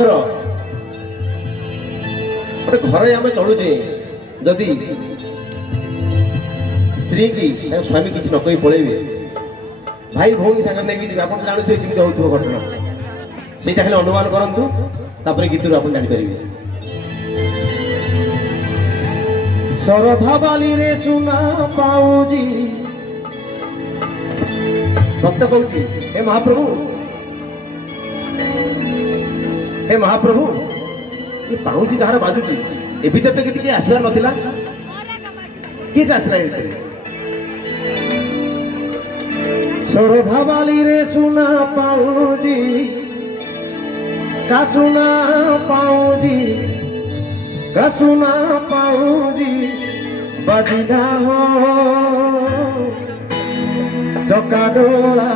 गोटे घर आम चलुचे जदि स्त्री की स्वामी किसी न कही पलैबे भाई भौणी सागर नहीं जी आप जानते जमी हो घटना से अनुमान करूँ तापर गीत आप जापर शरधा बाली रे सुना पाऊजी भक्त कहूँ हे महाप्रभु हे महाप्रभु ये पाऊजी कहार बाजुची ए भी तब किसी आसबार नाला किस आसला शरधा बाली रे सुना पाऊजी का सुना पाऊजी का सुना पाऊजी बजना हो चका डोला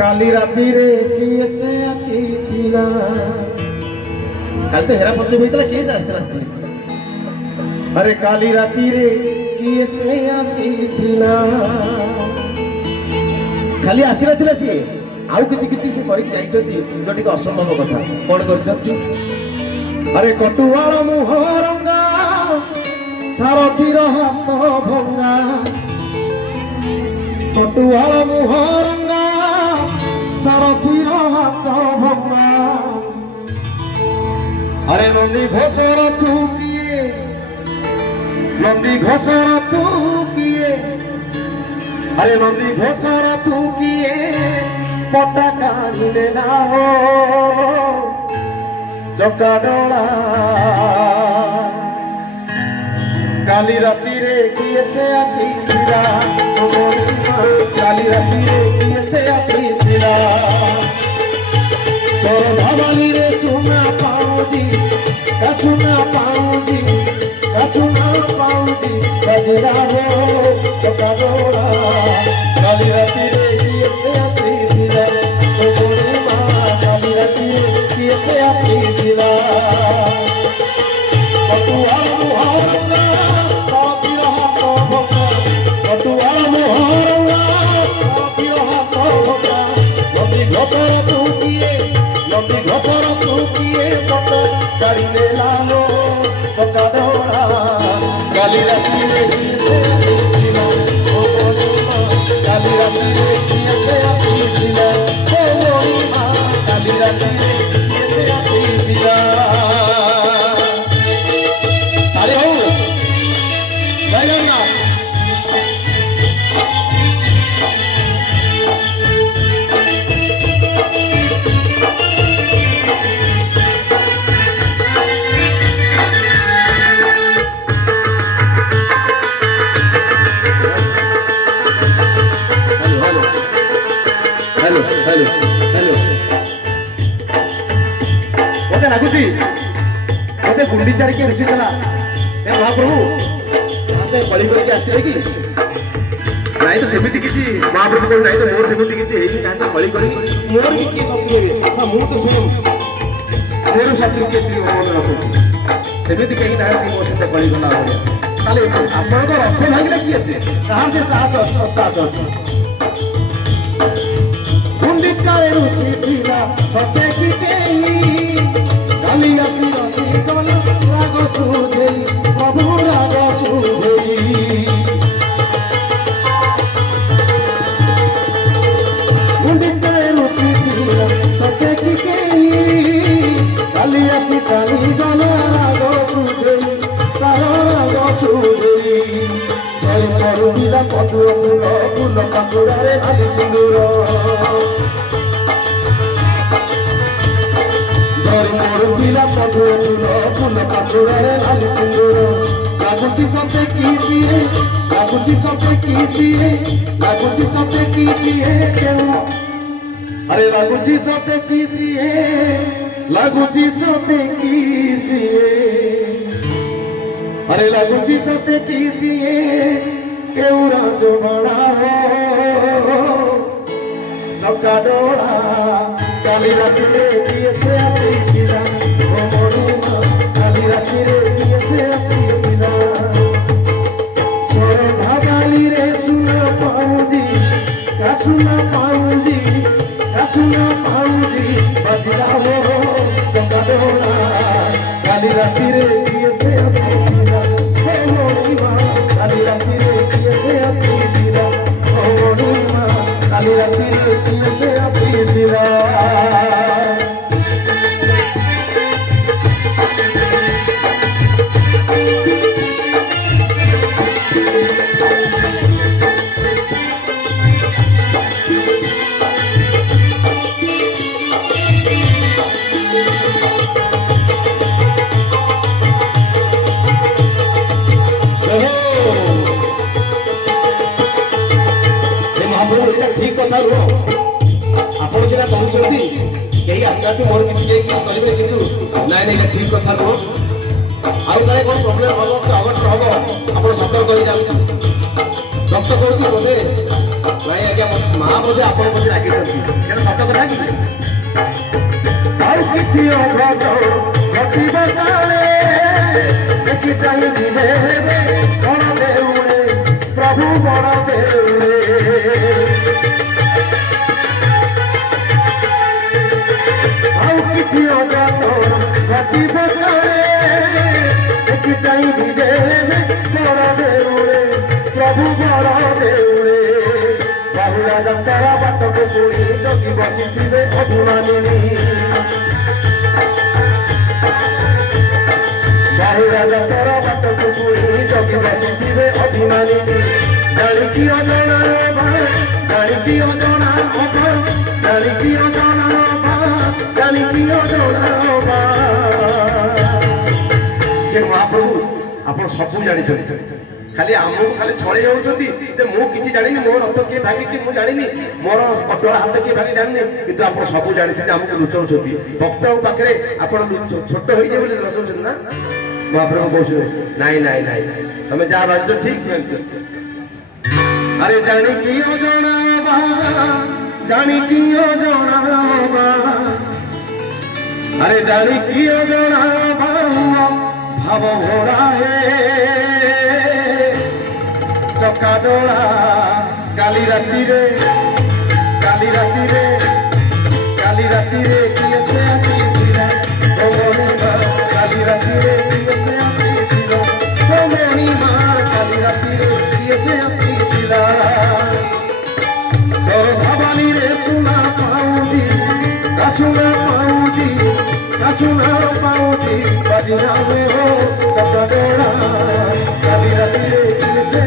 काली राती रे किए से आसी थीला कल तो हेरा पंचमी होइतला किए से आस्ते आस्ते अरे काली राती रे किए से आसी थीला खाली आसी नथिला सी आउ किछि किछि से करि जाइछथि जोटी के असंभव कथा कोन करछथि अरे कटुवाळ मुहरंगा सारथी रो हाथ भंगा कटुवाळ मुहरंगा सारथी रो हाथ भंगा अरे नंदी घोषर तू किए नंदी घोषर तू किए अरे नंदी घोषर तू किए पटा काढ़िले ना हो चका डोला काली राती रे किए से आसी थीला काली राती रे किए से आसी थीला शरधा बाली रे सुना पाऊजी का सुना पाऊजी का सुना पाऊजी बजना हो चका डोला काली राती रे किए से आसी थीला काली राती रे किए से आसी थीला काली राती रे काली राती रे किए आसी थीला काली राती रे किए आसी थीला अरे हो जय जगन्नाथ हेलो हेलो हेलो मत लगुच मत गुंडीचार किए ऋषि देला हे महाप्रभु से बलि करके आसते कि नहीं तो सेमती किसी महाप्रभु को नहीं तो मोर सेमती किसी है कांचा बलि करी मोर की के शत्रु हेबे हां मु तो सुन मोर शत्रु के ती मन रखो सेमती कहीं ना कि मोर से बलि बना हो ताले आपण को रथ भागिला की आसे साहस से साहस साहस गुंडीचारे ऋषि थीला सत्य की केही काली आसी रथी गल राग सुझेई प्रभु राग सुझेई गुंडीचारे ऋषि थीला सत्य की केही काली आसी काली गल राग सुझेई तार राग सुझेई जय करुणीला पदुर फूल फूल काकुड़ारे नाली सिंदूर पिला पदुर फूल काकुड़ारे नाली सिंदूर लागुची सते किसी लागुची सते किसी लागुची सते किसी केउ अरे लागुची सते किसी लागुची सते किसी अरे लागुची सते किसी केउ राज बड़ा हो चका डोला काली राती रे किए से आसी थीला काली राती रे किए से आसी थीला शरधा बाली रे सुना पाऊजी का सुना पाऊजी का सुना पाऊजी ବାଜିଲା ମୋର ଚକା ଡୋଳା କାଲି ରାତିରେ କିଏ ସେ ଆସିଥିଲା ମଣିମା କାଲି ରାତିରେ କିଏ ସେ ଆସିଥିଲା ମଣିମା କାଲି ରାତିରେ କିଏ ସେ ଆସିଥିଲା ठीक कथा नुह आपड़ सीना कहते कहीं आसना मोर किसी करेंगे कि नाई नाई ठीक कथा नुह आउ कहीं कौन प्रोब्लेम हम कि अघटन हम आप सतर्क हो जाए रक्त करुच्ची बोधे नाई आज्ञा माँ बोधे आप रागी सत कथा कि प्रभु बड़ देउले किसी घटी देखी चाहिए बड़ देउले प्रभु बड़ देउले बाहुला जंतरा बाटक पुणी जगी बसी अभिमानी बाहुला जंतरा बाटक पुणी जगी बसी अभिमानी जाणिकी अजना जाणिकी अजना जाणिकी अजना महाप्रभु आप सब जानी खाली आमको खाली छड़े जाऊँगी मु कि जानी मो रथ किए भागी मुझे जानी मोर कटोरा हाथ किए भागी जानी कि आप सब जानते आमको लुचाऊँ भक्त पाखे आप छोट हो लुचाऊँ ना महाप्रभु कहे नाई नाई नाई तुम जहाँ भाज ठीक अरे जानिकी अजना जानिकी अजना अरे जानिकी अजना भाव भोरा है चका डोला काली राति रे काली राति रे काली राति रे किए से आसीथिला मणिमा काली राति रे किए से आसीथिला मणिमा काली राति रे किए से आसीथिला सर भवानी रे सुना पाउजी सुना पाउजी सुना पाउजी बजना में हो चका डोला काली राति रे किए से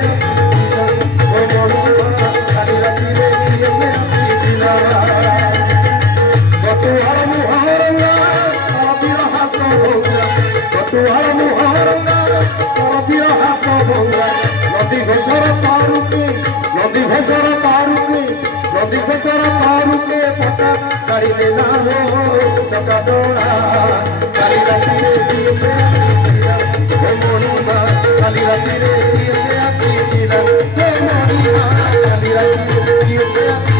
काली राति रे किए से आसीथिला कटुआ मुहरंगा करतीर हाथ भंगा कटुआ मुहरंगा करतीर हाथ भंगा नदी घोषर पारुके नदी घोषर पारुके नदी घोषर पारुके पता काढ़िले ना हो चका डोला काली राति रे किए से आसीथिला मणिमा काली राति रे किए से आसीथिला मणिमा काली राति रे किए से